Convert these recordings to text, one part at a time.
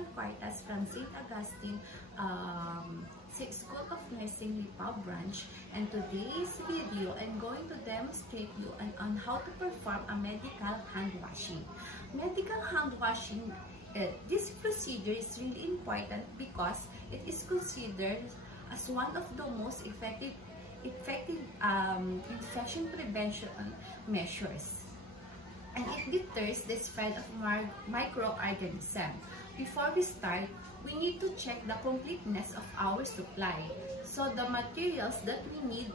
L.Cortas from St. Augustine School of Nursing Lipa branch, and today's video I'm going to demonstrate you on how to perform a medical hand washing. Medical hand washing, this procedure is really important because it is considered as one of the most effective infection prevention measures, and it deters the spread of microorganisms. Before we start, we need to check the completeness of our supply. So the materials that we need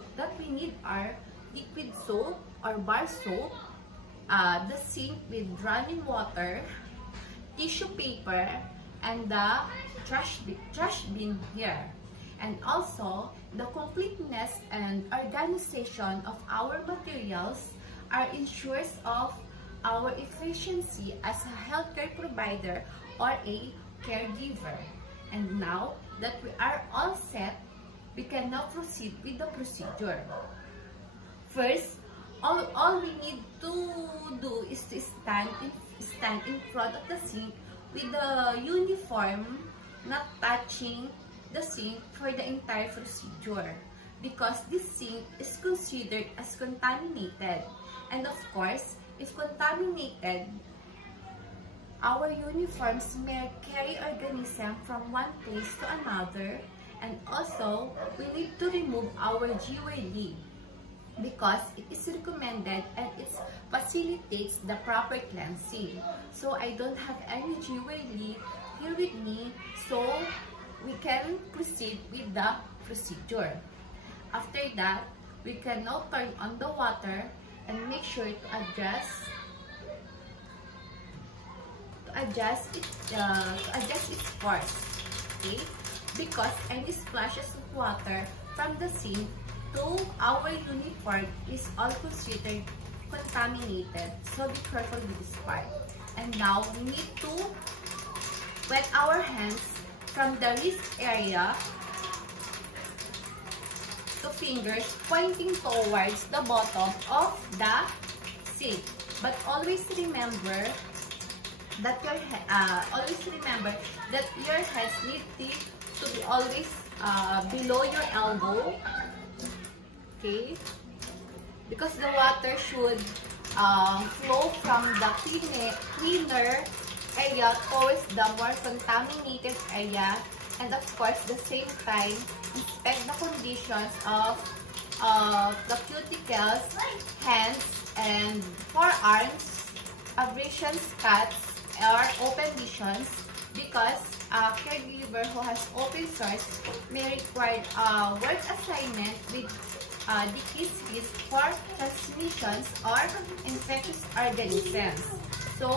are liquid soap or bar soap, the sink with running water, tissue paper, and the trash bin here. And also, the completeness and organization of our materials ensures of our efficiency as a healthcare provider or a caregiver. And now that we are all set, we can now proceed with the procedure. First, all we need to do is to stand in front of the sink with the uniform not touching the sink for the entire procedure, because this sink is considered as contaminated. And of course, if contaminated, our uniforms may carry organisms from one place to another. And also, we need to remove our jewelry because it is recommended and it facilitates the proper cleansing. So I don't have any jewelry here with me, so we can proceed with the procedure. After that, we can now turn on the water and make sure to adjust its force, okay? Because any splashes of water from the sink to our uniform is all considered contaminated, so be careful with this part. And now we need to wet our hands from the wrist area to fingers pointing towards the bottom of the sink. But always remember that your hands need to be always below your elbow, okay? Because the water should flow from the cleaner area towards the more contaminated area, and of course, the same time, inspect the conditions of the cuticles, hands, and forearms, abrasions, cuts, or open lesions, because a caregiver who has open sores may require work assignment with decreased risk for transmissions or infectious organisms. So,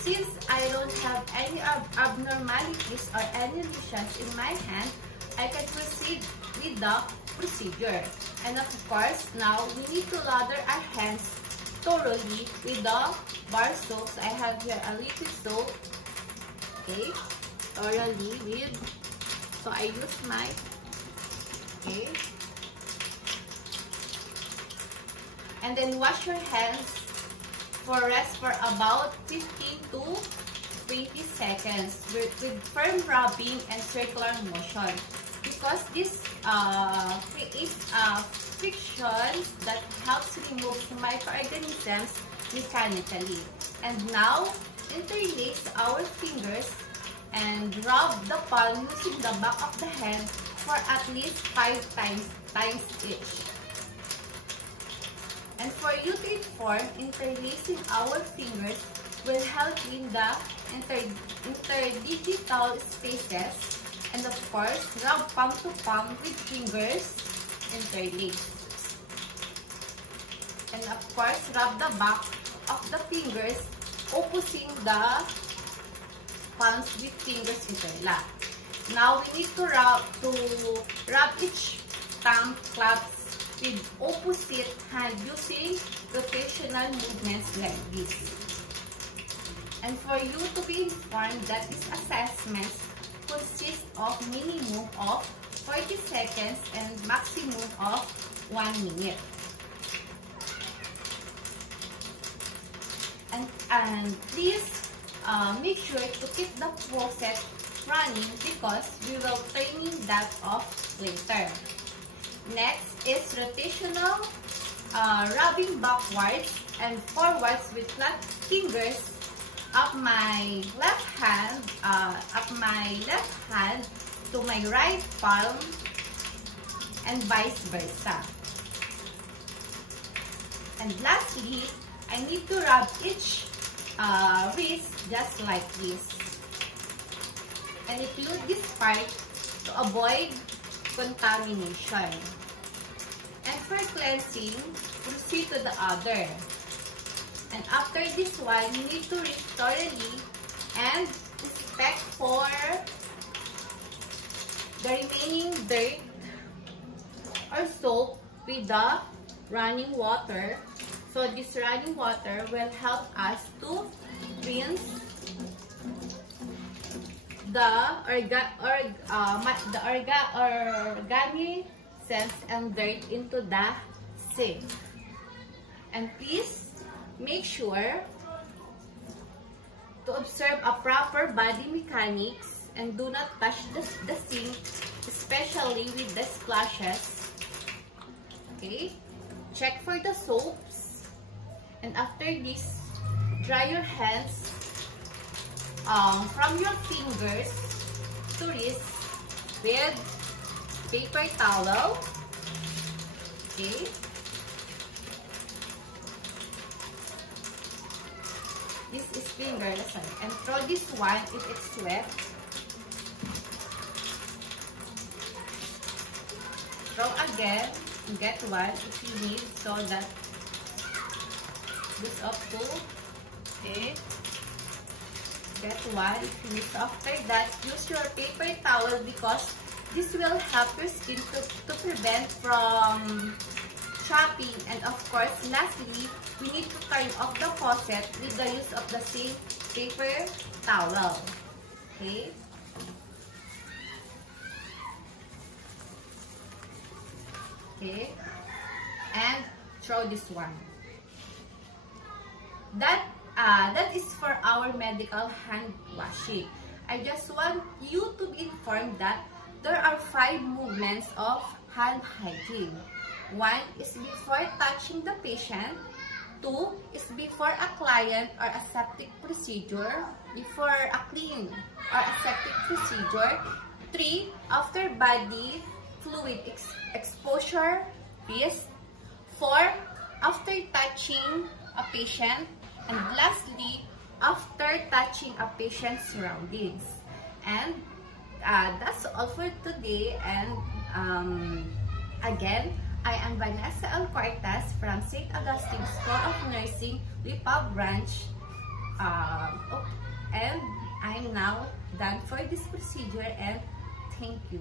since I don't have any abnormalities or any lesions in my hand, I can proceed with the procedure. And of course, now we need to lather our hands thoroughly with the bar soap. So I have here a liquid soap, okay, thoroughly with, so I use my, okay, and then wash your hands for rest for about 15 to 20 seconds with firm rubbing and circular motion, because this creates friction that helps remove microorganisms mechanically. And now, interlace our fingers and rub the palm using the back of the hand for at least 5 times each. And for you to inform, interlacing our fingers will help in the interdigital spaces. And of course, rub palm to palm with fingers interlaced. And of course, rub the back of the fingers opposing the palms with fingers interlocked. Now we need to rub each thumb claps with opposite hand using rotational movements like this. And for you to be informed that this assessment consists of minimum of 40 seconds and maximum of 1 minute. And please make sure to keep the faucet running because we will turn that off later. Next is rotational rubbing backwards and forwards with flat fingers up my left hand to my right palm and vice versa. And lastly, I need to rub each wrist just like this. And include this part to avoid contamination. And for cleansing, proceed to the other. And after this one, you need to rinse thoroughly and inspect for the remaining dirt or soap with the running water. So this running water will help us to rinse the organic cells and dirt into the sink. And please make sure to observe a proper body mechanics and do not touch the sink, especially with the splashes. Okay? Check for the soaps. And after this, dry your hands from your fingers to wrist with paper towel. Okay. This is fingerless and throw this one if it's wet. Throw again and get one if you need so that this up to, okay, get one if you need. After that, use your paper towel because this will help your skin to prevent from chapping. And of course, lastly, we need to turn off the faucet with the use of the same paper towel. Okay? Okay? And throw this one. That is for our medical hand washing. I just want you to be informed that there are 5 movements of hand hygiene. 1 is before touching the patient. 2 is before a client or aseptic procedure, before a clean or aseptic procedure. 3 after body fluid exposure risk. 4 after touching a patient. And lastly, after touching a patient's surroundings. And that's all for today. And again, I am Vanessa L.Cortas from St. Augustine School of Nursing, Lipa branch. And I'm now done for this procedure and thank you.